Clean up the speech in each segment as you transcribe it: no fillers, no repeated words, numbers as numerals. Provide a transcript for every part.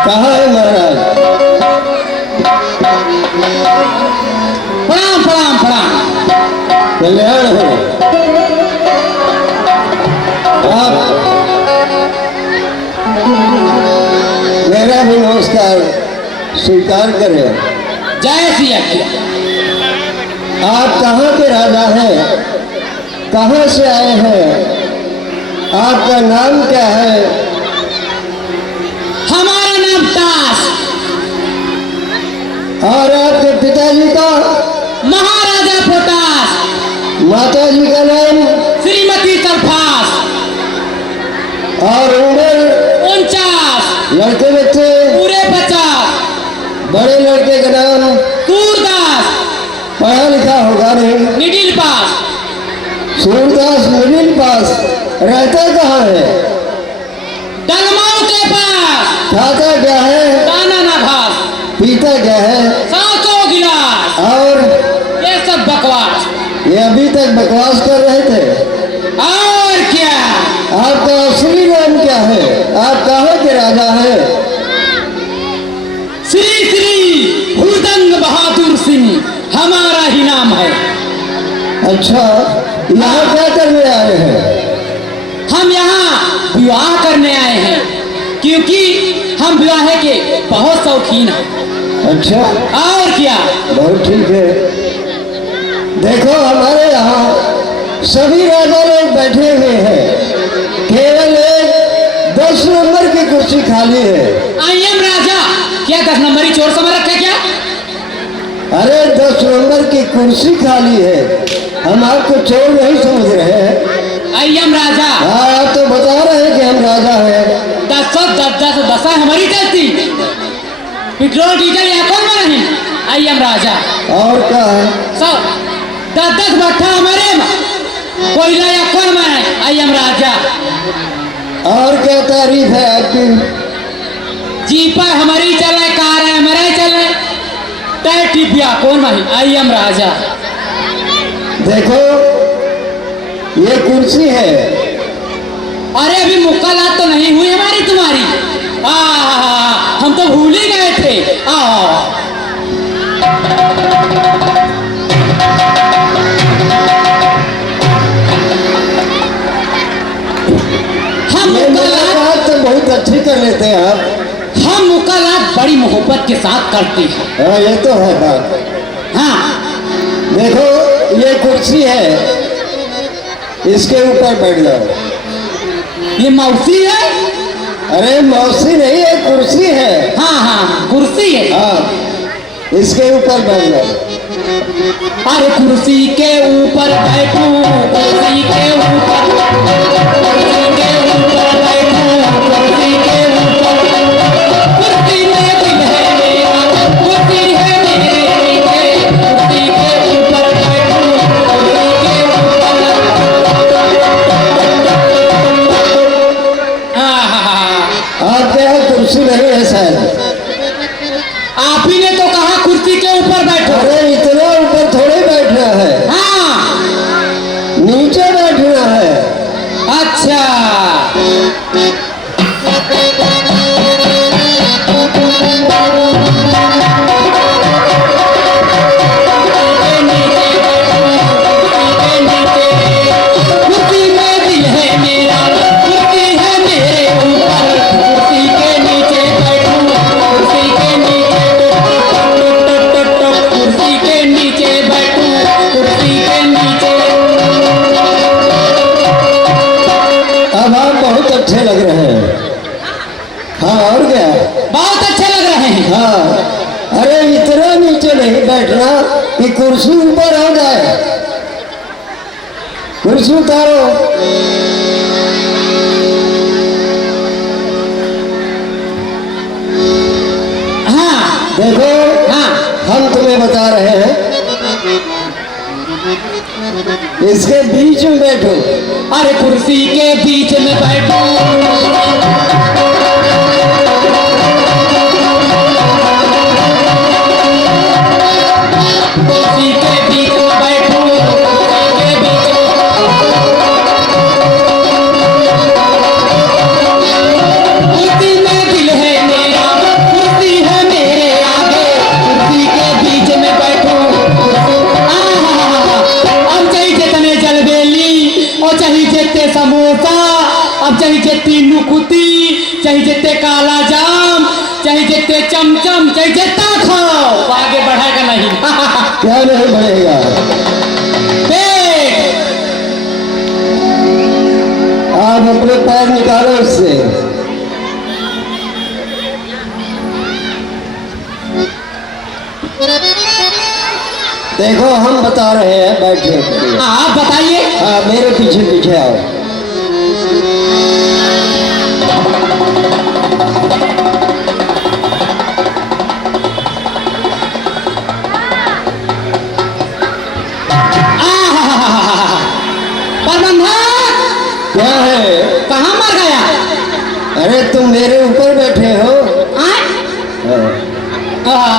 कहाँ है महाराज? प्रणाम प्रणाम प्रणाम। कल्याण हो। आप मेरा भी नमस्कार स्वीकार करें। जय श्री अखिल। आप कहाँ के राजा हैं? कहाँ से आए हैं? आपका नाम क्या है? हमारा नाम दास। और आपके पिताजी का? महाराजा पोटास। माताजी का नाम? श्रीमती सरफास। और उम्र? 49। लड़के बच्चे? पूरे 50। बड़े लड़के का नाम? सूरदास। पढ़ा लिखा होगा नहीं? Middle pass. Surdas middle pass. रहता कहाँ है? डगमाऊ के पास। खाता क्या है? दाना ना घास। पीता क्या है? 700 गिलास। और ये सब बकवास। ये अभी तक बकवास कर रहे थे। और क्या? आपका असली नाम क्या है? आप कहाँ के राजा हैं? श्री श्री हुरदंग बहादुर सिंह हमारा ही नाम है। अच्छा, यहाँ क्या करने आए हैं? हम यहाँ विवाह करने आए हैं क्योंकि हम विवाह के बहुत शौकीन हैं। अच्छा, और क्या? बहुत ठीक है। देखो, हमारे यहाँ सभी राजा लोग बैठे हुए हैं, केवल एक 10 नंबर की कुर्सी खाली है। आई एम राजा। क्या 10 नंबरी चोर समझ रखा क्या? अरे 10 नंबर की कुर्सी खाली है। हम आपको चोर नहीं समझ रहे हैं। आई एम राजा। हाँ, आप तो बता रहे हैं कि हम राजा हैं। 10 बसा हमारी चलती। पेट्रोल डीजल या कौन में नहीं। आई एम राजा। और क्या है? सब 10 भट्ठा हमारे में, कोयला या कौन में है। आई एम राजा। और क्या तारीफ है आपकी? जीपर हमारी चले, कार है हमारे चले, टायर टिपिया कौन में। आई एम राजा। देखो, ये कुर्सी है। अरे अभी मुक्कालात तो नहीं हुई हमारी तुम्हारी। हम तो भूल ही गए थे। हम मुलाकात तो बहुत अच्छी कर लेते हैं आप। हम मुक्कालात बड़ी मोहब्बत के साथ करते हैं। हाँ, ये तो है बात। हाँ, देखो, ये कुर्सी है, इसके ऊपर बैठ जाओ। ये मौसी है। अरे मौसी नहीं है, कुर्सी है। हाँ हाँ, कुर्सी है। हाँ, इसके ऊपर बैठ जाओ। अरे कुर्सी के ऊपर बैठूं, कुर्सी के ऊपर, कुर्सी के ऊपर बैठूं, कुर्सी के ऊपर, कुर्सी में दिल है मेरा, कुर्सी है मेरे नीचे, कुर्सी के ऊपर बैठूं, कुर्सी के ऊपर। आपके यहाँ कुर्सी नहीं है शायद। आप ही ने तो कहा कुर्सी के ऊपर बैठो। अरे इतना ऊपर थोड़ी बैठना है। हाँ, नीचे बैठना है। अच्छा। कुर्सी में दिल है मेरा, कुर्सी है मेरे ऊपर, कुर्सी के नीचे बैठूं, कुर्सी के नीचे, कुर्सी के नीचे बैठूं, कुर्सी के नीचे। अब आप बहुत अच्छे लग रहे हैं। हाँ, और क्या? बहुत अच्छे लग रहे हैं। हाँ, अरे इतना नीचे नहीं बैठना कि कुर्सी ऊपर आ जाए। कुर्सी उतारो। हाँ, देखो हाँ हम तुम्हें बता रहे हैं, इसके बीच में बैठो। अरे कुर्सी के बीच में बैठो, कुर्सी के बीच में बैठो, कुर्सी के बीच कुर्सी में दिल है मेरा, कुर्सी है मेरे आगे, कुर्सी के बीच में बैठो। अब चाहे जितने जलबेली और चाहे जितने समोसा, अब चाहे जितनी नुकुती, चाहे जितने काला जाम, चाहे जितने चमचम, चाहे जितना खाओ, आगे बढ़ेगा नहीं। क्या नहीं बढ़ेगा? देख आप अपने पैर निकालो उससे। देखो हम बता रहे हैं, बैठे। आप बताइए। हाँ मेरे पीछे पीछे आओ। प्रबंधक क्या है? कहाँ मर गया? अरे तुम मेरे ऊपर बैठे हो। हाँ।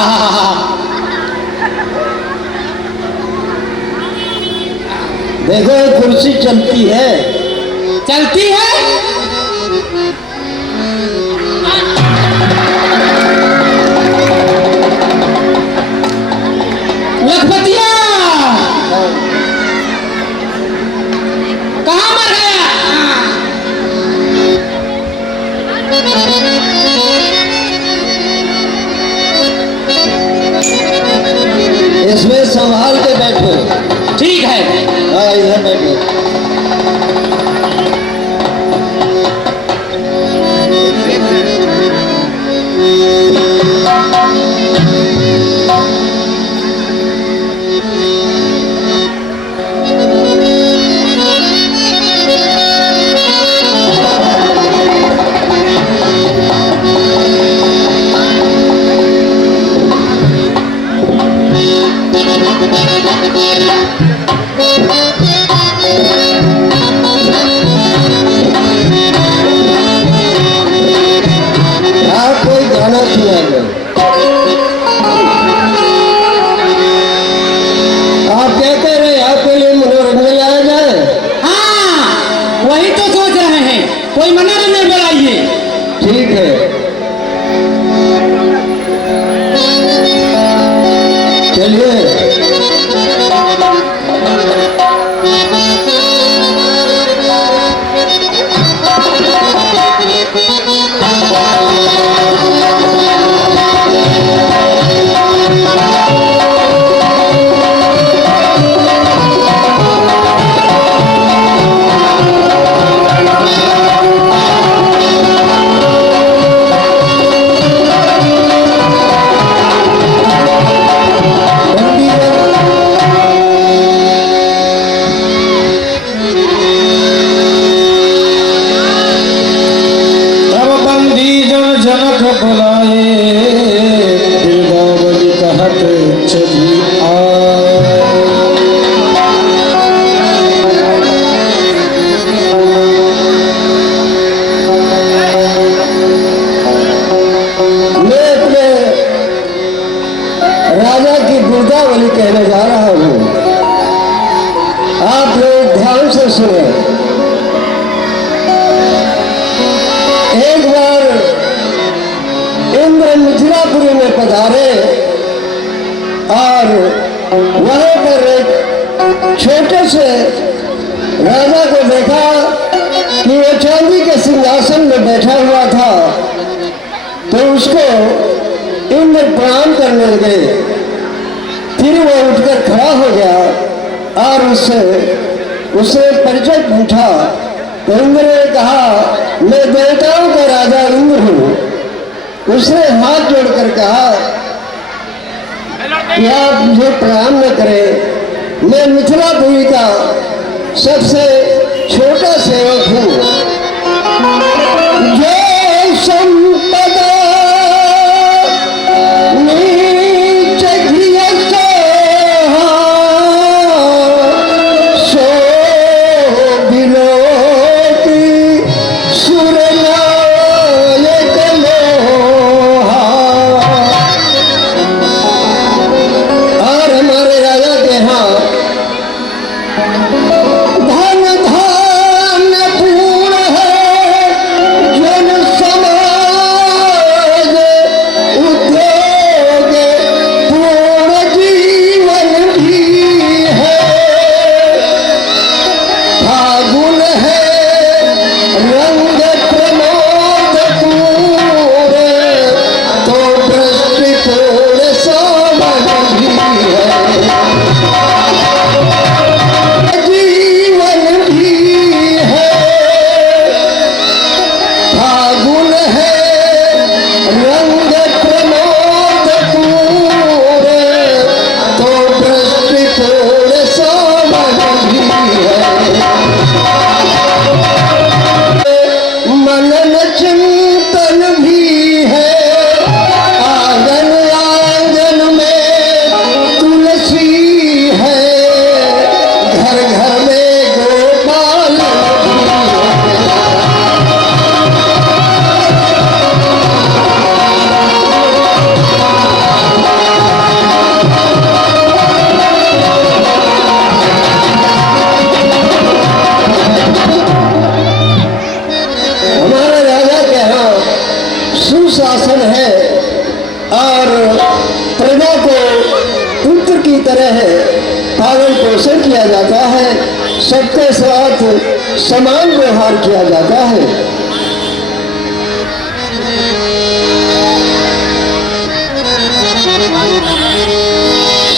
देखो ये कुर्सी चलती है। चलती है? लखपतिया कहाँ मर गया? इसमें संभाल के बैठो। ठीक है। हाँ इधर बैठो। आप कोई गाना सुना दो। आप क्या कह रहे हैं? आपके लिए मनोरंजन लाया जाए? हाँ वही तो सोच रहे हैं, कोई मनोरंजन बनाइए। ठीक है चलिए। तब बंदी जन जनक बुलाए, दिल बावली कहत चली आए। मैं अपने राजा की बिरदावली कहने जा रहा हूँ। आप लोग ध्यान से सुने। एक बार इंद्र मिथिलापुरी में पधारे और वहां पर एक छोटे से राजा को देखा कि वो चांदी के सिंहासन में बैठा हुआ था। तो उसको इंद्र प्रणाम करने लगे। फिर वो उठकर खड़ा हो गया और उससे परिचय पूछा। तो इंद्र ने कहा मैं देवताओं का राजा इंद्र हूँ। उसने हाथ जोड़कर कहा कि आप मुझे प्रणाम न करें, मैं मिथिलापुरी का सबसे छोटा सेवक हूँ। जय संपदा तरह पालन पोषण किया जाता है, सबके साथ समान व्यवहार किया जाता है।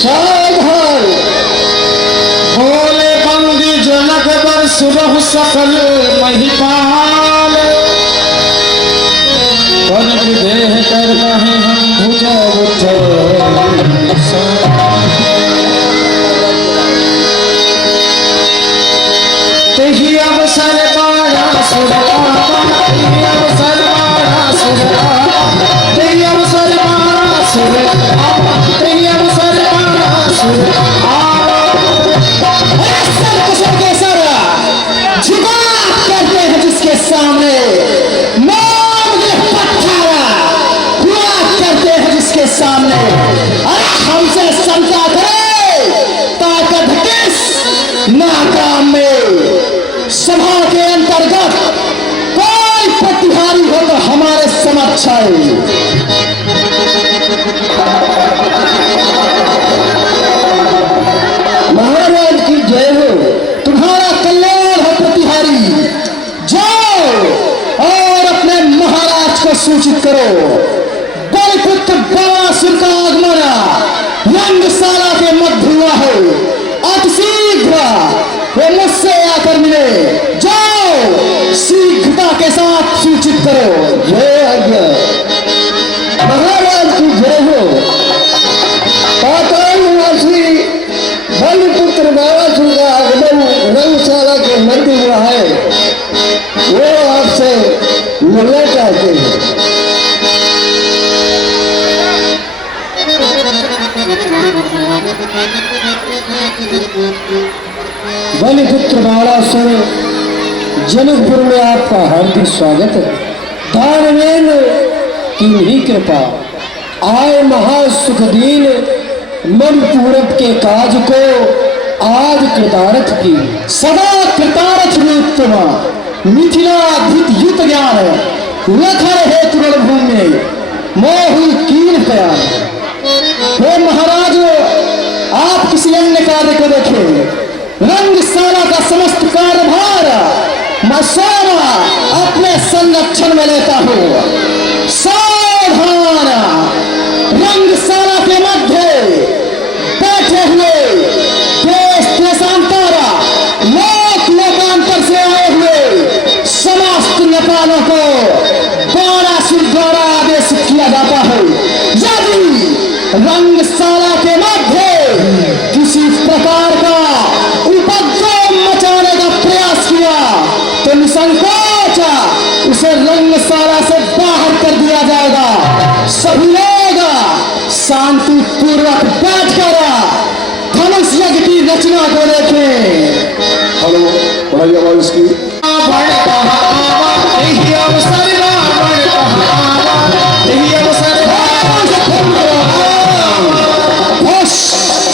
सावधान, बोले बंदी जनक बर सुबह सकल महिपाल, कनक देह कर कहे हम भुजा उठो तेही अवसर बाड़ा सुरवा, तेही अवसर बाड़ा सुरवा, तेही अवसर बाड़ा सुरवा, तेही अवसर बाड़ा सुरवा। झुका करते हैं जिसके सामने, हुआ करते हैं जिसके सामने। अरे हमसे शंका करे, ताकत किस नाकाम में। सभा के अंतर्गत कोई प्रतिहारी हो तो हमारे समक्ष आए। महाराज की जय हो। तुम्हारा कल्याण हो प्रतिहारी। जाओ और अपने महाराज को सूचित करो, बलिपुत्र बलासुर का आगमन रंगशाला के मध्य हुआ है। अतिशीघ्र वो मुझसे आकर मिले। जाओ शीघ्रता के साथ सूचित करो। जय आज्ञा। महाराज की जय हो। पाताल निवासी बलिपुत्र बालासुर का आगमन रंगशाला के मध्य हुआ है, वो आपसे मिलना चाहते हैं। बलिपुत्र बालासुर, जनकपुर में आपका हार्दिक स्वागत है। दानवेन तुम्ही कृपा, आए महासुख दीन, मन पूरब के काज को आज कृतार्थ की। सदा कृतार्थ उत्तमा, मिथिला धृत युत ज्ञान, लखर है तुरण भूमि, मोहि कीन प्यार। हे महाराज, आप किसी अन्य कार्य को देखें। रंगशाला का समस्त कार्यभार मैं स्वयं अपने संरक्षण में लेता हूँ। सावधान, रंगशाला के मध्य बैठे हुए देश देशांतर लोक लोकांतर से आए हुए समस्त नेपालों को बाणासुर द्वारा आदेशित किया जाता है। यदि रंगशाला के मध्य किसी प्रकार का उपद्रव मचाने का प्रयास किया तो निसंकोच उसे रंगशाला से बाहर कर दिया जाएगा। सभी लोग शांति पूर्वक बैठकर धनुष यज्ञ की रचना को देखें। हेलो, बढ़ाइए आवाज इसकी।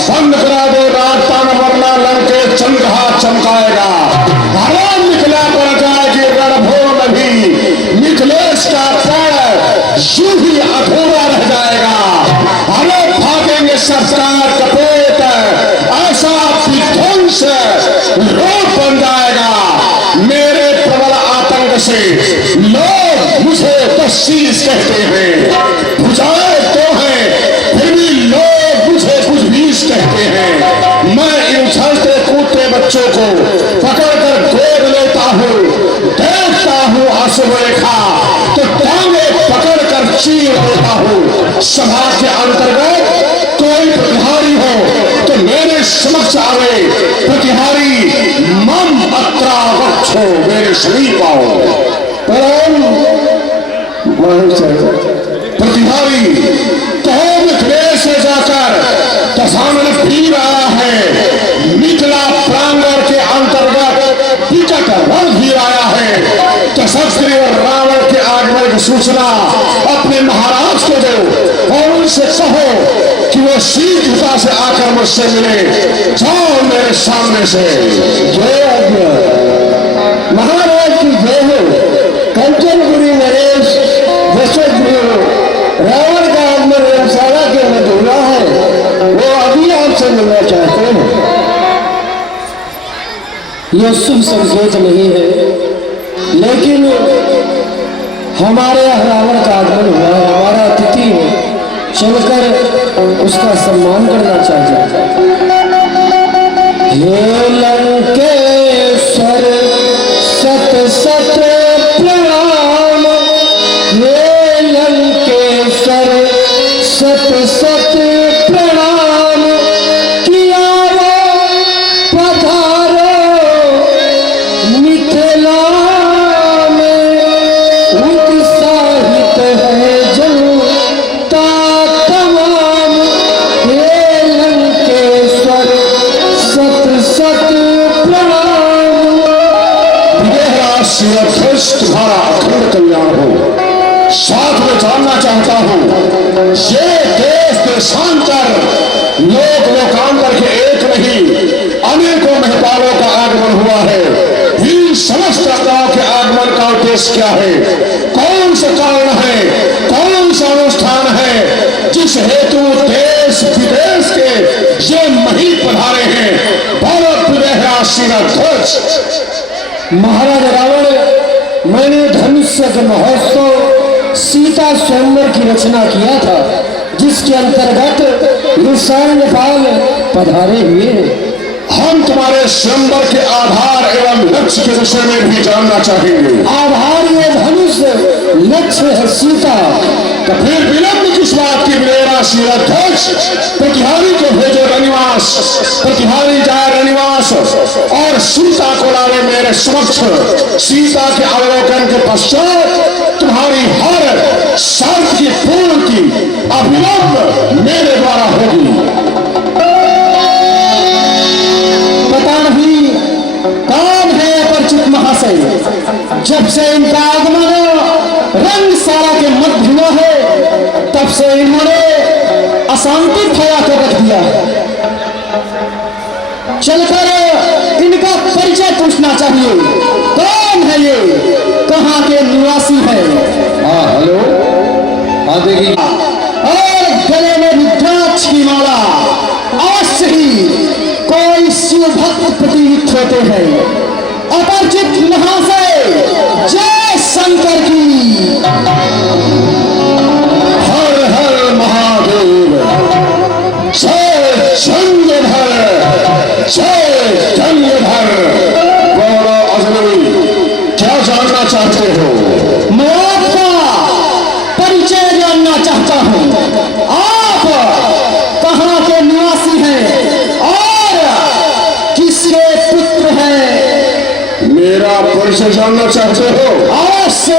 बंद करा दो राजस्थान, वरना लड़के चमका चमकाएगा। हराम निकला पर जाएगी रणभूमि में भी मिथिलेश का पैर यूं ही अधूरा रह जाएगा। हमें भागेंगे सरकार कपेट, ऐसा विध्वंस रोड बन जाएगा। मेरे प्रबल आतंक से लोग मुझे बदशीश कहते हैं, भुजाएं तो हैं फिर भी लोग मुझे बुझबीस कहते हैं। मैं इन उछलते कूदते बच्चों को पकड़कर गोद लेता हूँ, देखता हूँ आंसू रेखा तो टांगे पकड़कर चीर देता हूँ। सभा के अंतर्गत कोई प्रतिहारी हो तो मेरे समक्ष आवे। प्रतिहारी मम अत्रा वक्षो, मेरे समीप आओ। परम प्रतिहारी कहो मिथिलेश से जाकर दशानन पी रहा है। मिथिला प्रांगण के अंतर्गत विकट रण भी आया है। दशस्त्री और रावण के आगमन की सूचना अपने महाराज को दो और उनसे कहो कि वो शीघ्रता से आकर मुझसे मिले। जाओ मेरे सामने से। जय आज्ञा। महाराज की जय हो। कंचनपुरी नरेश रावण का आगमन रंगशाला के मधुरा है, वो अभी आपसे मिलना यह शुभ संकेत नहीं है, लेकिन हमारे यहाँ रावण का आगमन हुआ है, हमारा अतिथि है, चलकर उसका सम्मान करना चाहिए। हे लंकेश्वर सत सत प्रणाम, हे लंकेश्वर सत सत प्रणाम, किया वो पधारो मिथिला में, उत्साहित है जनता तमाम, हे लंकेश्वर सत सत प्रणाम। शिवध्वज तुम्हारा अखंड कल्याण हो। साथ में जानना चाहता हूँ, ये देश देशांतर लोक लोकांतर के एक नहीं अनेकों महतालों का आगमन हुआ है। इन समस्त अवतारों के आगमन का उद्देश्य क्या है? कौन सा कारण है? कौन सा अनुष्ठान है जिस हेतु देश विदेश के ये मही पधारे हैं? भारत विदेह शिवध्वज। महाराज रावण, मैंने धनुष्य के महोत्सव सीता स्वयंवर की रचना किया था, जिसके अंतर्गत नेपाल पधारे हुए हैं। हम तुम्हारे स्वयंवर के आधार एवं लक्ष्य के विषय में भी जानना चाहेंगे। आधार ये धनुष्य, लक्ष्य है सीता। तो फिर विलंब किस बात की? मेरा शिवध्वज, प्रतिहारी को भेजो रनिवास, प्रतिहारी जाए रनिवास और सीता को लावे मेरे समक्ष। सीता के अवलोकन के पश्चात तुम्हारी हर शर्त की पूर्ति अविलंब मेरे द्वारा होगी। पता नहीं कौन है अपरिचित महाशय, जब से इनका आगमन रंगशाला के मध्य हुआ है, तब से इन्होंने अशांति फैला कर रख दिया है। चलकर इनका परिचय पूछना चाहिए। कौन है ये? कहाँ के निवासी है? हाँ हेलो, हाँ देखिए। और गले में रुद्राक्ष की माला, अवश्य ही कोई शिव भक्त प्रतीत होते हैं। अपरिचित महाशय, जय शंकर की। हर हर महादेव, जय जंगधर, जय जंगधर। बोलो अजनबी, क्या जानना चाहते हो? मैं आपका परिचय जानना चाहता हूँ। आप कहाँ के निवासी हैं और किसके पुत्र हैं? मेरा परिचय जानना चाहते हो? अवश्य।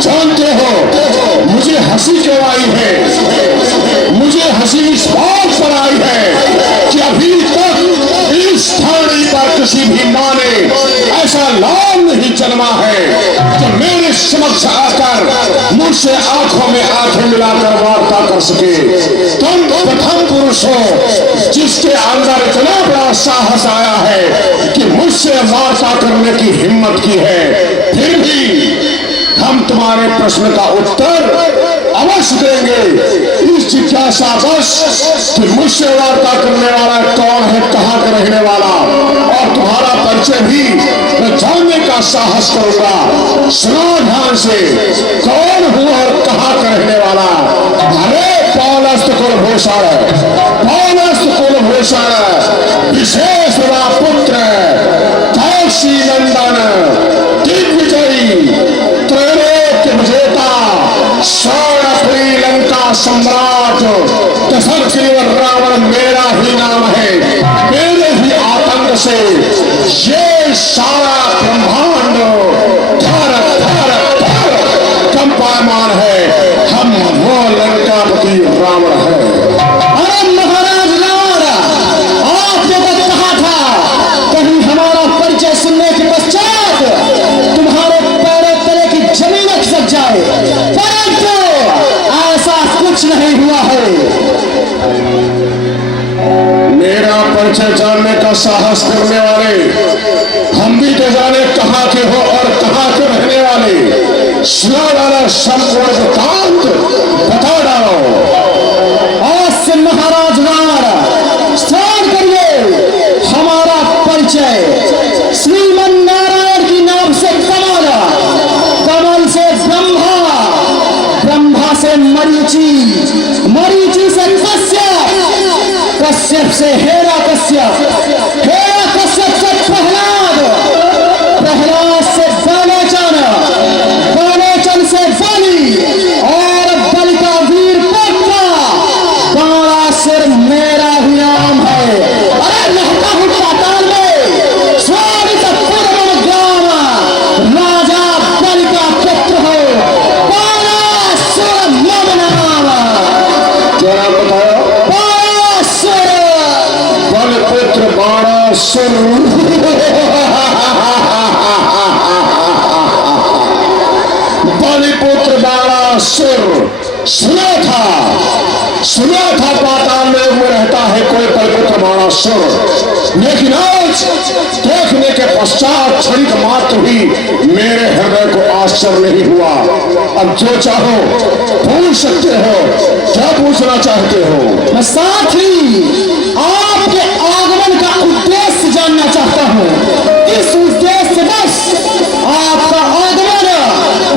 जानते हो मुझे हंसी क्यों आई है? मुझे हंसी इस बात पर आई है कि अभी तक इस धरती पर किसी भी माँ ने ऐसा लाल नहीं जन्मा है कि मेरे समक्ष आकर मुझसे आंखों में आंखें मिलाकर वार्ता कर सके। तुम प्रथम पुरुष हो जिसके अंदर इतना बड़ा साहस आया है कि मुझसे वार्ता करने की हिम्मत की है। फिर भी हम तुम्हारे प्रश्न का उत्तर अवश्य देंगे। इस जिज्ञासा बस कि मुझसे वार्ता करने वाला कौन है, कहाँ का रहने वाला, और तुम्हारा परिचय भी मैं जानने का साहस करूंगा। सुनो ध्यान से, कौन हूँ और कहाँ का रहने वाला? अरे पौलस्त कुलभूषण, पौलस्त कुलभूषण, विशेष पुत्र, कैसी नंदन, दिग्विजयी, त्रैलोक्य विजेता, स्वर्णपुरी लंका सम्राट, दशरथ रावण मेरा ही नाम है। मेरे ही आतंक से ये सारा ब्रह्मांड थर थर थर कंपायमान है। हम वो लंकापति रावण है। अरे महाराज रावण, आपने तो कहा था कहीं हमारा परिचय सुनने के पश्चात तुम्हारे पैरों तले की जमीन खिसक जाए, परंतु ऐसा कुछ नहीं हुआ है। मेरा परिचय जानने का साहस करने वाले हम भी बीते जाने कहाँ के हो और कहाँ के रहने वाले, सुना डाला संपूर्ण वृत्तांत बता डालो। आज से महाराज राणा स्नान करिए। हमारा परिचय श्रीमन नारायण की नाम से कमल, कमल से ब्रह्मा, ब्रह्मा से मरीचि, मरीचि से कश्यप, कश्यप से हेरा कश्यप, हेरा कश्यप से प्रहलाद, प्रहलाद से बालोचन, बालोचन से बलि और बलि का वीर पुत्र बाणासुर मेरा ही नाम है। अरे रहता हूँ पाताल में, स्वामी का पूर्व ग्राम, राजा बलि का पुत्र हो, बाणासुर मम नाम। क्या नाम बताया? बाणासुर। बलपुत्र बाणासुर। बलिपुत्र बाणासुर। सुना था पाताल लोक में रहता है कोई बलिपुत्र बाणासुर, लेकिन आज देखने के पश्चात क्षणिक मात्र ही मेरे हृदय को आश्चर्य नहीं हुआ। अब जो चाहो पूछ सकते हो, क्या पूछना चाहते हो? मैं साथ ही आपके आगमन का उद्देश्य जानना चाहता हूँ। इस उद्देश्य बस आपका आगमन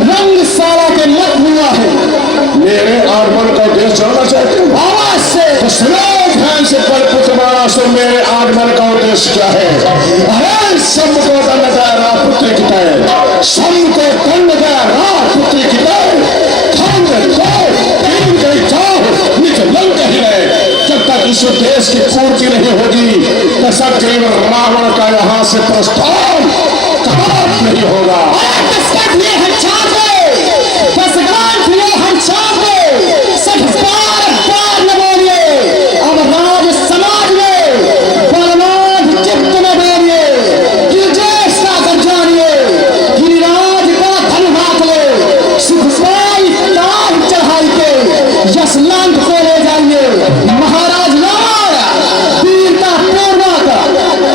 रंगशाला के मत हुआ है। मेरे आगमन का उद्देश्य जानना चाहते हो? आवाज से तो सुनो ध्यान से, बलपुत्र बाणासुर मेरे आगमन का उद्देश्य क्या है? अरे सम को दंड दया पुत्र की तय, सम को दंड दया पुत्र की तय, निज लंक ही रहे। जब तक इस उद्देश्य की पूर्ति नहीं होगी तो सदैव रावण का यहाँ से प्रस्थान कदापि नहीं होगा। यशलांत को ले जाइए। महाराज राम वीरता पूर्वक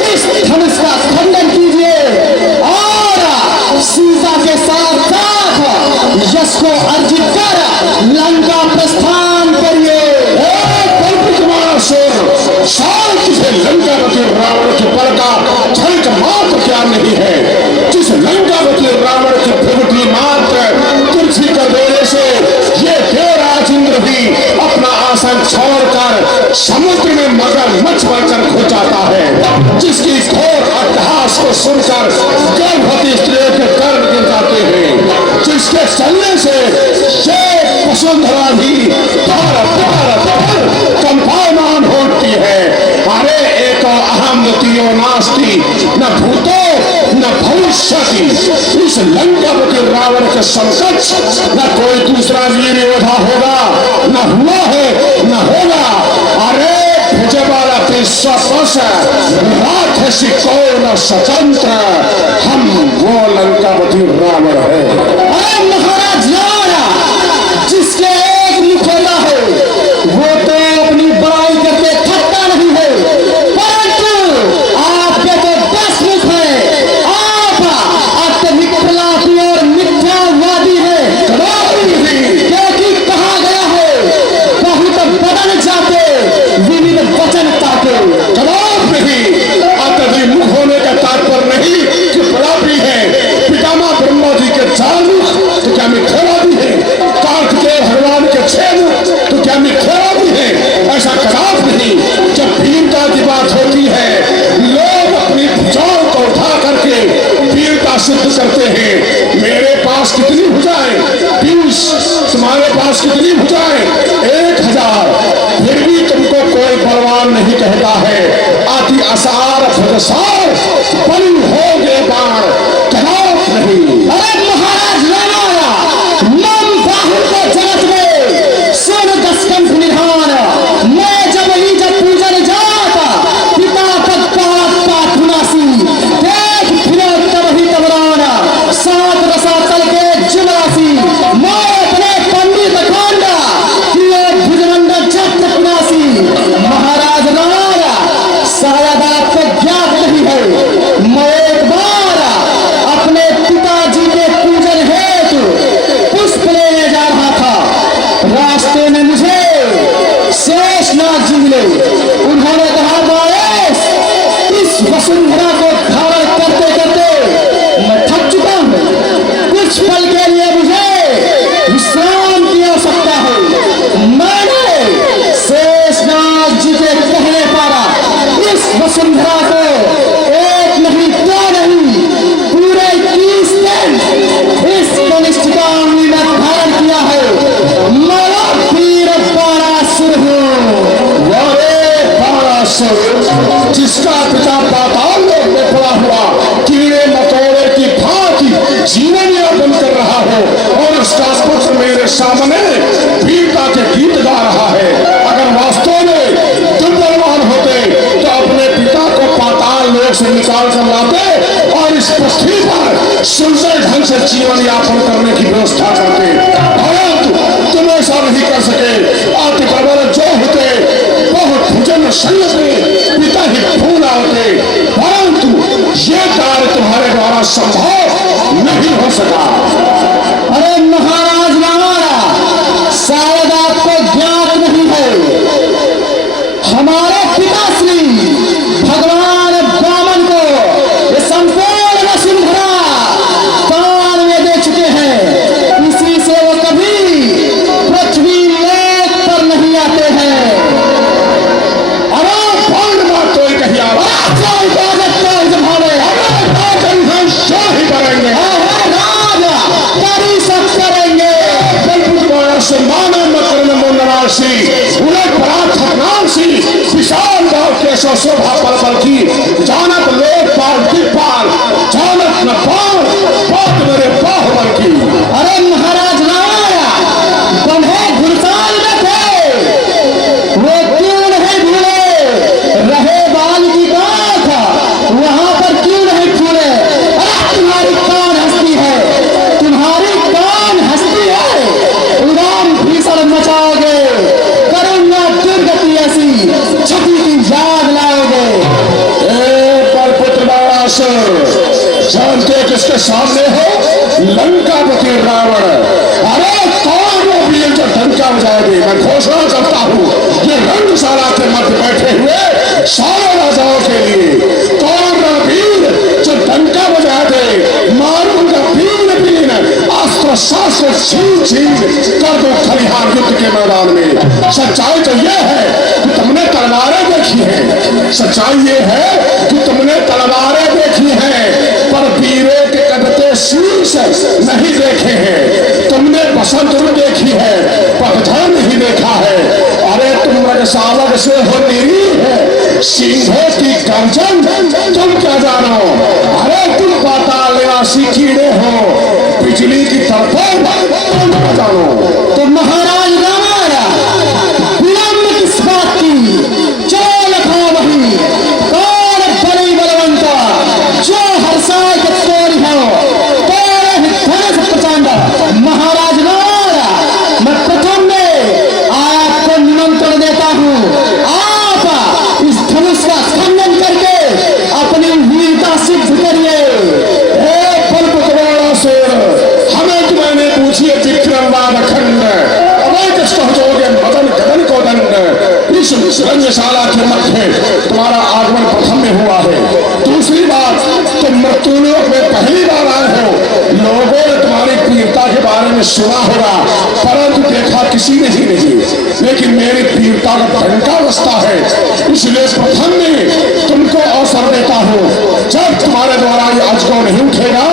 इस धनुष का खंडन कीजिए और सीता के साथ साथ यश को अर्जित कर लंका प्रस्थान करिए। शांति से लंकापति रावण के बल का झलक मात्र क्या नहीं है। जिस लंकापति रावण की प्रगति मात्र तुलसी कर देने से ये देवराज इंद्र भी अपना आसन छोड़कर समुद्र में मगरमच्छ बनकर खो जाता है। जिसकी घोर अट्टहास को सुनकर गर्भवती स्त्रियों के गर्भ गिर जाते हैं। जिसके चलने से ये वसुंधरा भी कंपायमान होती है। अरे एक अहम द्वितीयो नास्ति, न भूतो न भविष्यति। इस लंकापति रावण के समकक्ष न कोई दूसरा वीर योद्धा होगा, न हुआ है न होगा। अरे भेजवाला विश्वास राक्षसी को न स्वतंत्र, हम वो लंकापति रावण है। अरे महाराज राणा जिसके एक मुख होता है वो तो अपनी बड़ाई करके थकता नहीं है, परंतु आपके तो 10 मुख है। आप अत्यधिक प्रलापी और मिथ्यावादी है। क्योंकि कहा गया है बहुत बदन जाते विविध वचन ताके। जवाब नहीं। अत्यधिक मुख होने का तात्पर्य नहीं कि प्रलापी है। पितामह ब्रह्मा जी के 4 मुख तो क्या मिथ्यावादी है? कार्तिकेय भगवान के 6 मुख तो क्या मिथ्यावादी है? ऐसा कदाप नहीं। जब वीरता की बात होती है लोग अपनी भुजाओं को उठा करके वीरता सिद्ध करते हैं। मेरे पास कितनी भुजाएं? 20। तुम्हारे पास कितनी भुजाएं? 1000। फिर भी तुमको कोई बलवान नहीं कहता है। अति असार भुजसार बलि हो गए बाण, कदाप नहीं। अरे महाराज राणा मम बाहु को जगत में सुन 10 कंठ निधान। मैं जब पूजन जाता पिता पद नासी देख फिर तब ही तबराना 7 रसातल के जुमरासी। मैं अपने पंडित कांडा किए भुजमंडल चक्र नासी। महाराज राणा शायद आपको ज्ञात नहीं है मैं एक वसुंधरा को एक नहीं दो नहीं पूरे 20 दिन इस कनिष्ठ का अंगी में धारण किया है। मैं वीर बाणासुर हूँ। बाणासुर जिसका पिता पाताल लोक में पड़ा हुआ कीड़े मकोड़े की भांति जीवन यापन कर रहा हो और उसका पुत्र मेरे सामने वीरता के गीत गा रहा है। अगर वास्तव में तुम बलवान होते तो अपने पिता को पाताल लोक से निकाल कर लाते और इस पृथ्वी पर सुंदर ढंग से जीवन यापन करने की व्यवस्था करते, परंतु तुम ऐसा नहीं कर सके। अति प्रबल जो होते बहुत भुजन शल्य थे, पिता ही भूला होते, परंतु ये कार्य तुम्हारे द्वारा संभव नहीं हो सका। अरे महाराज रामारा, शायद आपको ज्ञात नहीं है, हमारे पिताश्री भगवान वामन को ये संपूर्ण वसुंधरा दान में दे चुके हैं। इसी से वो कभी पृथ्वी लोक पर नहीं आते हैं। अरे भंड बात तो ही कही आवा, ही करेंगे विशाल भाव के शोभा पर की जानत लोक पाल दिपाल जानत न पाल बात मेरे बाहुबल की। अरे महाराज रामाया बंधे घुड़साल में थे, वो क्यों नहीं भूले रहे बाल की कहाँ था, वहां पर क्यों नहीं भूले। अरे तुम्हारी कौन हस्ती है, तुम्हारी कौन हस्ती है, उदाम भीषण मचाओगे, करुणा दुर्गति ऐसी छठी की याद लाओगे। जानते किसके सामने हो? लंकापति रावण। अरे कौन वो वीर जो डंका बजाएगी? मैं घोषणा करता हूँ ये रंगशाला के मध्य बैठे हुए सारे राजाओं के लिए कौन रणवीर जो डंका बजा दे, मारूंगा बीन बीन अस्त्र शास्त्र छीन छीन कर दो खलिहान युद्ध के मैदान में। सच्चाई तो यह है कि तुमने तलवारें देखी है, सच्चाई ये है कि तुमने तलवारें देखी है पर वीरों के कदते शीर्ष नहीं देखे हैं। तुमने बसंत ऋतु देखी है, पतझड़ नहीं देखा है। अरे तुम रजसालक से हो निरीह है, सिंहों की गर्जन तुम क्या जानो। अरे तुम पातालवासी कीड़े हो, बिजली की तरफों तुम क्या जानो। तो महाराज रामाया विलंब किस बात की, चलो लखो वही कौन बड़ी बलवंता जो हर्षाय के तोड़ी हो, तोड़े धनुष प्रचंड। महाराज रामाया मैं प्रथम में आपको निमंत्रण देता हूँ, आप इस धनुष का खंडन करके अपनी वीरता सिद्ध करिए। हमें तुम्हें पूछिए विक्रम खंड मदन गदन को दंड। इस रंगशाला के मध्य तुम्हारा आगमन प्रथम में हुआ है। दूसरी बात तुम मृत्युलोक में पहली बार आए हो। लोगों ने तुम्हारी वीरता के बारे में सुना होगा परंतु देखा किसी ने ही नहीं, लेकिन मेरी वीरता का डंका बजता है, इसलिए प्रथम में तुमको अवसर देता हूँ। जब तुम्हारे द्वारा ये अजगौ नहीं उठेगा,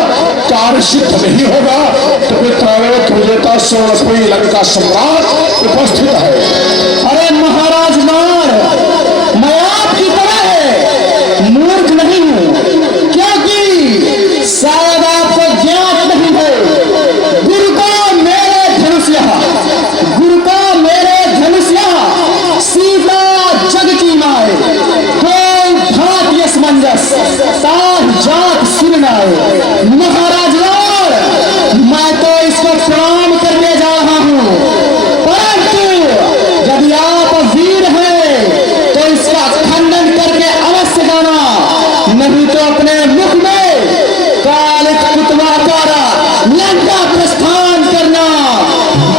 कार्य सिद्ध नहीं होगा, तो फिर त्रैलोक विजेता सोलहवीं लंका सम्राट उपस्थित है। अरे महाराज नार, मैं आपकी तरह मूर्ख नहीं हूँ, क्योंकि शायद आपको ज्ञात नहीं है, गुरु को मेरे धनुष यहाँ, गुरु को मेरे धनुष यहाँ सीता जग की माए, कोई भात यस मंजस तार जात सुननाए। महाराज नार, मैं तो इसको प्रणाम करने जा रहा हूँ, परंतु यदि आप वीर हैं तो इसका खंडन करके अवश्य जाना, नहीं तो अपने मुख में कालिक पुतवा द्वारा लंका प्रस्थान करना।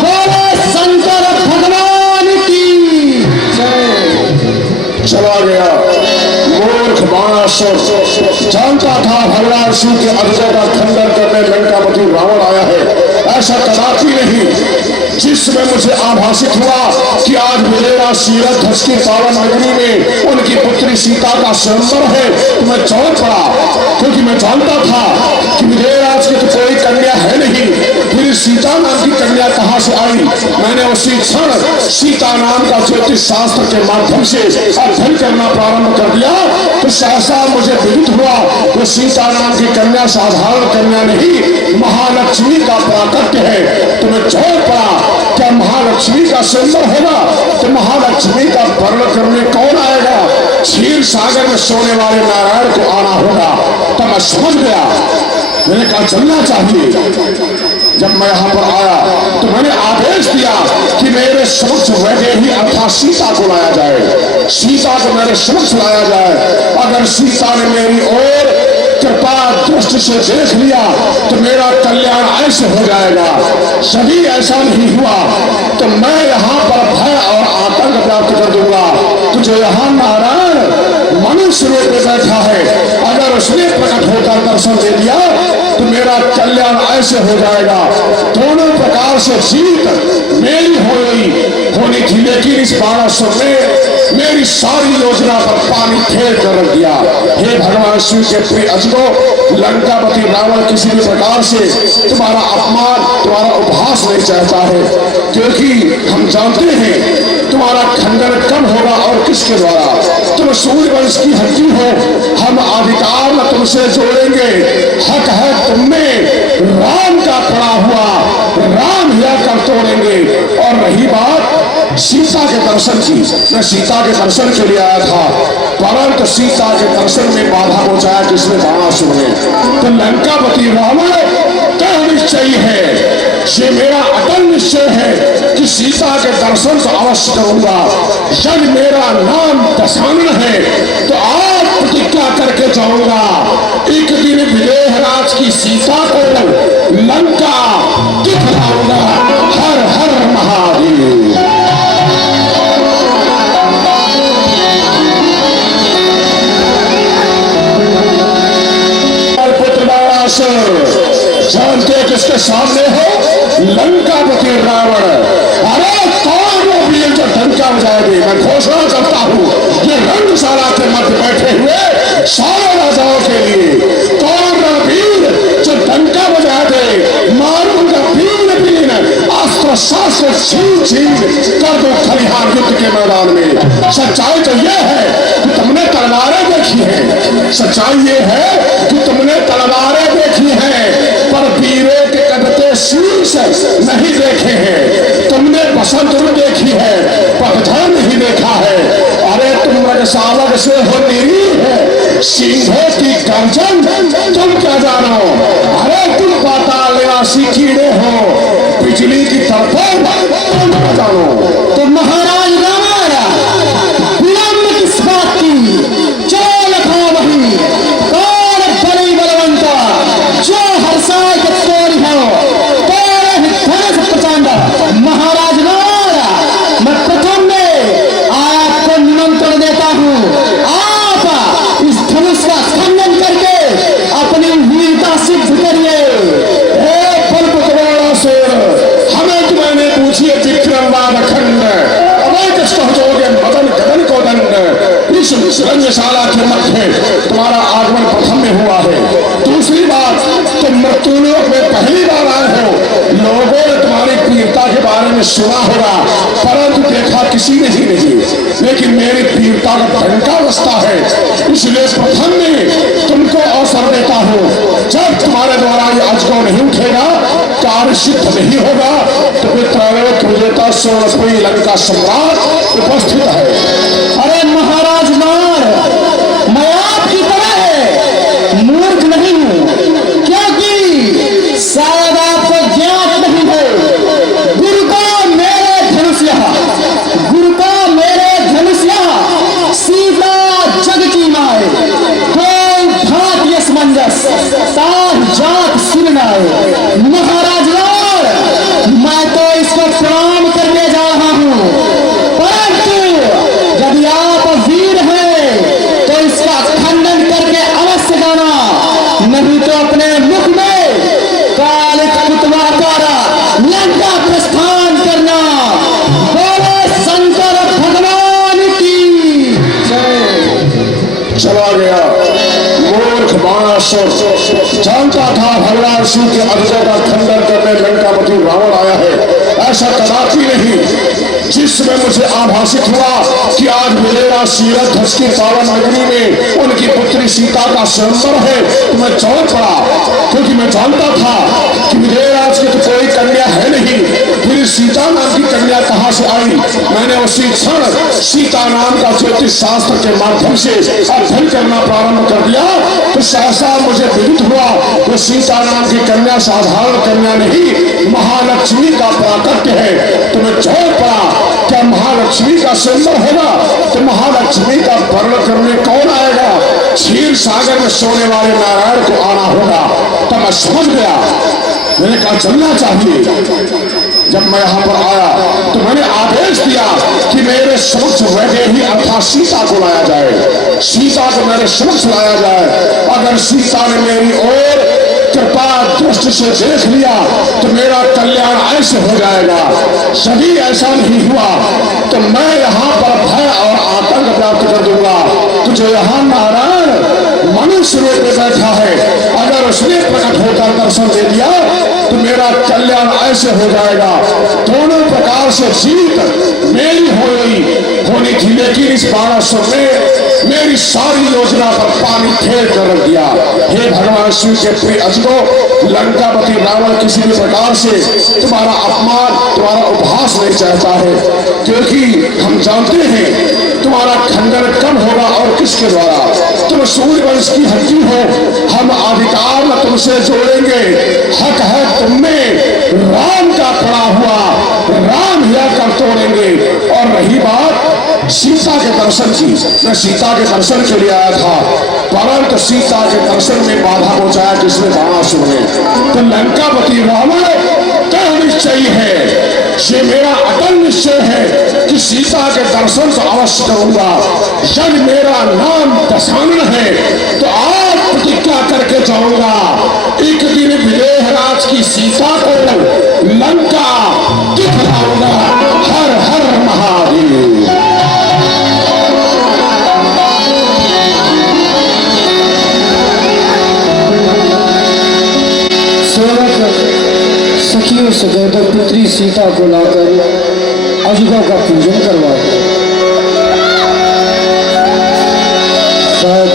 बोले शंकर भगवान की जय। चला गया मूर्ख बाणासुर, जानता था भगवान शिव के अजय का खंडन करने लंकापति रावण आया है। ऐसा कदापि नहीं। जिसमें मुझे आभासित हुआ कि आज मिलेगा सीरत धस की पावन नगरी में उनकी की पुत्री सीता का स्वयंवर है तो मैं चौंक पड़ा, क्योंकि मैं जानता था कि विजयराज की तो कोई कन्या है नहीं, फिर सीता नाम की कन्या कहाँ से आई। मैंने उसी क्षण सीता नाम का ज्योतिष शास्त्र के माध्यम से अध्ययन करना प्रारंभ कर दिया तो सहसा मुझे विदित हुआ वो सीता नाम की कन्या साधारण कन्या नहीं, महालक्ष्मी का प्राकट्य है। तो मैं चौंक पड़ा, क्या महालक्ष्मी का स्वयंवर होगा? तो महालक्ष्मी का वर्ण करने कौन आएगा? क्षीर सागर में सोने वाले नारायण को आना होगा। तब मैं समझ गया, मैंने कहा चलना चाहिए। जब मैं यहाँ पर आया तो मैंने आदेश दिया कि मेरे समक्ष वैदेही अर्थात सीता को लाया जाए, सीता को मेरे समक्ष लाया जाए। अगर सीता ने मेरी ओर कृपा दृष्टि से देख लिया तो मेरा कल्याण ऐसे हो जाएगा। यदि ऐसा नहीं हुआ तो मैं यहाँ पर भय और आतंक प्राप्त कर दूंगा। तो जो यहाँ नारायण मनुष्य रूप में बैठा है, अगर उसने प्रकट होकर दर्शन दे दिया तो मेरा कल्याण ऐसे हो जाएगा। दोनों प्रकार से जीत मेरी होनी थी, लेकिन इस 1200 में मेरी सारी योजना पर पानी फेर कर रख दिया। हे भगवान शिव के प्रिय अजगो, लंकापति रावण किसी भी प्रकार से तुम्हारा अपमान, तुम्हारा उपहास नहीं चाहता है, क्योंकि हम जानते हैं तुम्हारा खंडन कब होगा और किसके द्वारा। तुम सूर्य वंश की हड्डी हो, हम अधिकार में तुमसे जोड़ेंगे। हक है तुमने राम का पड़ा हुआ, राम ही कर तोड़ेंगे। और रही बात सीता के दर्शन की, मैं सीता के दर्शन के लिए आया था, परंतु सीता के दर्शन में बाधा पहुंचाया किसने? बाणासुर ने। तो लंकापति रावण का निश्चय है, ये मेरा अटल निश्चय है कि सीता के दर्शन तो अवश्य करूंगा। यदि मेरा नाम दशानन है तो आज प्रतिज्ञा करके जाऊंगा, एक दिन विदेहराज की सीता को लंका दिखलाऊंगा। हर हर महादेव। जानते किसके सामने हो? लंकापति रावण। अरे कौन वो वीर जो डंका बजाएगी? मैं घोषणा करता हूँ ये रंगशाला के मध्य बैठे हुए सारे राजाओं के लिए कौन वो वीर जो डंका बजा दे? मारूंगा बीन बीन, अस्त्र शास्त्र छीन छीन कर दो खलिहान युद्ध के मैदान में। सच्चाई तो ये है कि तुमने तलवारें देखी है, सच्चाई ये है कि तुमने तलवारें देखी है, पर वीरों के कटते शीश नहीं देखे हैं। तुमने बसंत ऋतु देखी है, पतझड़ नहीं देखा है। अरे तुम रजसावक से हो निरीह है, सिंहों की गर्जन तुम क्या जानो? अरे तुम पाताल निवासी कीड़े हो, बिजली की तड़पन तुम क्या जानो? तो महाराज रावण विलंब किस बात की? चलो लखो वही कौन बड़ी बलवंता जो हर्षाय के तोड़ी हो, तोड़े ही धनुष प्रचंड। महाराज रावण, मैं प्रथम में आपको निमंत्रण देता हूँ, आप इस धनुष का खंडन करके अपनी वीरता सिद्ध करिए। हमें तुम्हें पूछिए विक्रमवाद खंड, अवैध कहते मदन गगन को दंड। इस रंगशाला के मध्य तुम्हारा आगमन प्रथम में हुआ है। दूसरी बात, तुम मृत्युलोक में पहली बार आए हो। लोगों ने तुम्हारी वीरता के बारे में सुना होगा, परंतु देखा किसी ने ही नहीं। लेकिन मेरी वीरता का डंका बजता है, इसलिए प्रथम में तुमको अवसर देता हूँ। जब तुम्हारे द्वारा ये अजगौ नहीं उठेगा, कार्य सिद्ध नहीं होगा, तो फिर त्रैलोक्य विजेता सोलहवीं लंका सम्राट उपस्थित है। अरे महाराज नार, मैं आपकी तरह मूर्ख नहीं हूं, क्योंकि शायद आपको ज्ञात नहीं है, गुरु को मेरे धनुष यहाँ, गुरु को मेरे धनुष यहाँ सीता जग की माए, कोई भात यस मंजस तार जात सुन नाए। महाराज नार, मैं तो इसको प्रणाम करने जा रहा हूं, परंतु यदि आप वीर हैं तो इसका खंडन करके अवश्य जाना, नहीं तो अपने मुख में कालिक पुतवा द्वारा लंका प्रस्थान करना। बोले शंकर भगवान की जय। चला गया। मूर्ख बाणासुर जानता था भगवान शिव के अधजों का खंडन करने लंकापति रावण आया है। ऐसा कदापि नहीं। जिसमें मुझे आभासित हुआ कि आज मेरा सीरत धस की पावन नगरी में उनकी पुत्री सीता का स्वयंवर है, तो मैं चौंक पड़ा, क्योंकि मैं जानता था कि विजयराज की तो कोई कन्या है नहीं। फिर सीता नाम की कन्या कहां से आई? मैंने उसी क्षण सीता नाम का ज्योतिष शास्त्र के माध्यम से अध्ययन करना प्रारंभ कर दिया, तो सहसा मुझे विदित हुआ कि सीता नाम की कन्या साधारण कन्या नहीं, महालक्ष्मी का प्राकट्य है। तो मैं चौंक पड़ा, क्या महालक्ष्मी का स्वयंवर होगा? तो महालक्ष्मी का वर्ण करने कौन आएगा? क्षीर सागर में सोने वाले नारायण को आना होगा। तब मैं समझ गया, मैंने कहा चलना चाहिए। जब मैं यहाँ पर आया तो मैंने आदेश दिया कि मेरे समक्ष वैसे ही अर्थात सीता को लाया जाए, सीता को मेरे समक्ष लाया जाए। अगर सीता ने मेरी ओर कृपा दृष्टि से देख लिया तो मेरा कल्याण ऐसे हो जाएगा। यदि ऐसा नहीं हुआ तो मैं यहाँ पर भय और आतंक प्राप्त कर दूंगा। तो जो यहाँ नारायण मनुष्य रूप में बैठा है, अगर उसने प्रकट होकर दर्शन दे दिया तो मेरा कल्याण ऐसे हो जाएगा। दोनों प्रकार से जीत मेरी होनी थी, लेकिन इस बाणासुर ने मेरी सारी योजना पर पानी फेर कर रख दिया। हे भगवान शिव के प्रिय अजगो, लंकापति रावण किसी भी प्रकार से तुम्हारा अपमान, तुम्हारा उपहास नहीं चाहता है, क्योंकि हम जानते हैं तुम्हारा खंडन कब होगा और किसके द्वारा। तुम सूर्य वंश की हड्डी हो, हम अधिकार में तुमसे जोड़ेंगे। हक है तुमने राम का पड़ा हुआ, राम ही कर तोड़ेंगे। और रही बात सीता के दर्शन की, मैं सीता के दर्शन के लिए आया था, परंतु सीता के दर्शन में बाधा पहुंचाया किसने? बाणासुर ने। तो लंकापति रावण दृढ़ निश्चयी है, ये मेरा अटल निश्चय है कि सीता के दर्शन तो अवश्य करूंगा। यदि मेरा नाम दशानन है तो आज प्रतिज्ञा करके जाऊंगा, एक दिन विदेहराज की सीता को लंका दिखलाऊंगा। हर हर महादेव। सखियों से कहकर पुत्री सीता को लाकर अजगों का पूजन करवाया। Run,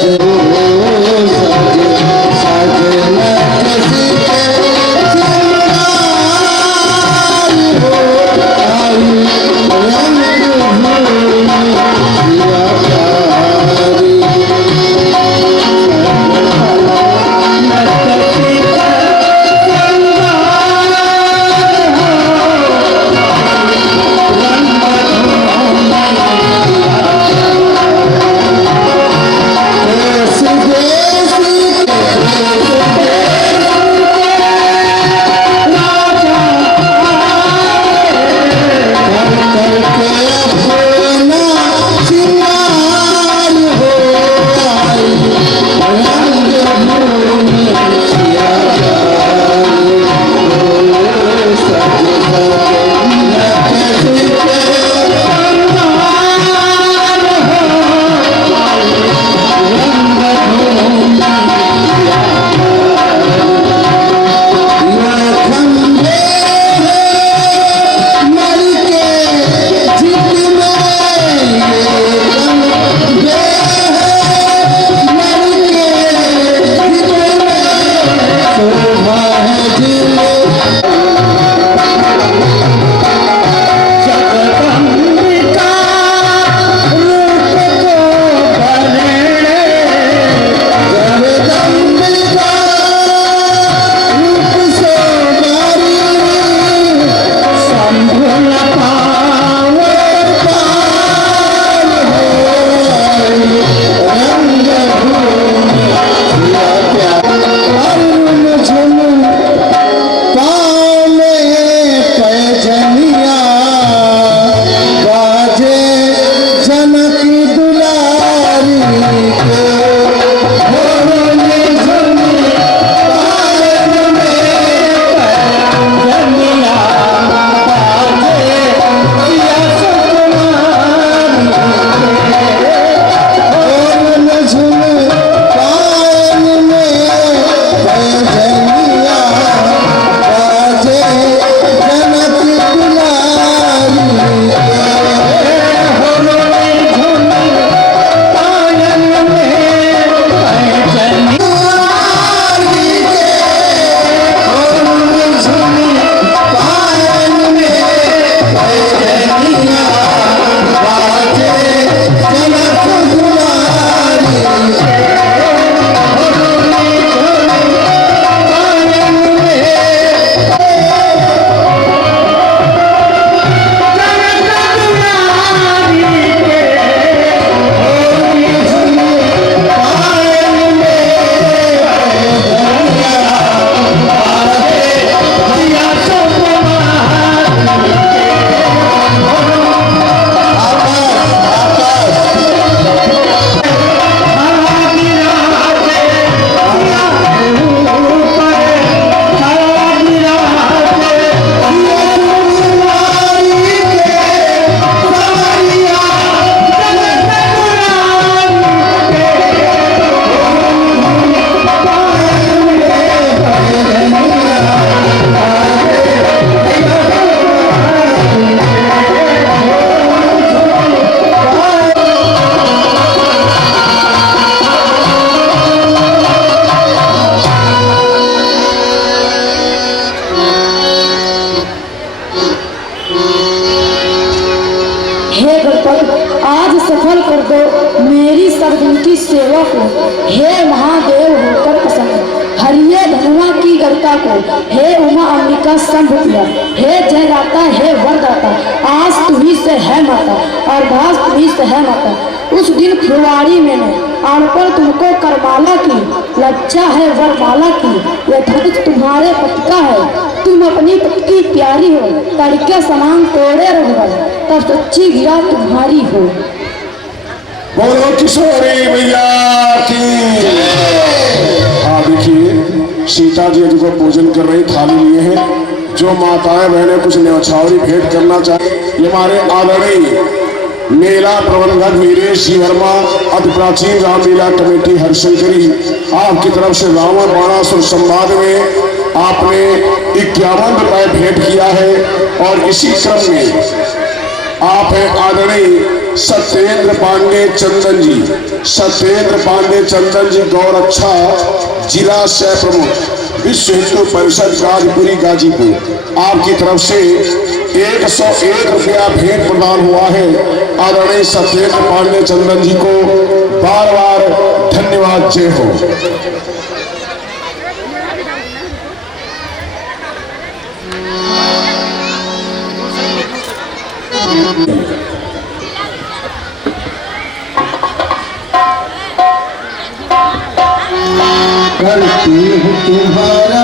सेवा को हे महादेव होकर प्रसन्न, हरिये धनुआ की गर्ता को हे उमा अंबिका संभुतिया, हे जयदाता हे वरदाता, आस तुम्ही से है माता और दास तुम्ही से है माता। उस दिन फुलवाड़ी मैंने अनपढ़ तुमको करमाला की, लज्जा है वरमाला की, यह धनुष तुम्हारे पति का है, तुम अपनी पति की प्यारी हो, तड़के समान तोड़े रघुवर, तब सच्ची गिरा तुम्हारी हो। बोलो किशोरी मैया की। हाँ देखिए, सीता जी जी को पूजन कर रही, थाली लिए हैं। जो माताएं बहनें कुछ न्यौछावरी भेंट करना चाहे, ये हमारे आदरणीय मेला प्रबंधक वीरेश जी वर्मा, अति प्राचीन रामलीला कमेटी हरशंकरी, आपकी तरफ से रावण बाणासुर संवाद में आपने 51 रुपए भेंट किया है। और इसी क्रम में आप हैं आदरणीय सत्येंद्र पांडे चंदन जी, सत्येंद्र पांडे चंदन जी गौरक्षा जिला सह प्रमुख विश्व हिंदू परिषद गाजीपुरी गाजीपुर, आपकी तरफ से 101 रुपया भेंट प्रदान हुआ है। आदरणीय सत्येंद्र पांडे चंदन जी को बार बार धन्यवाद। जय हो। करती हूँ तुम्हारा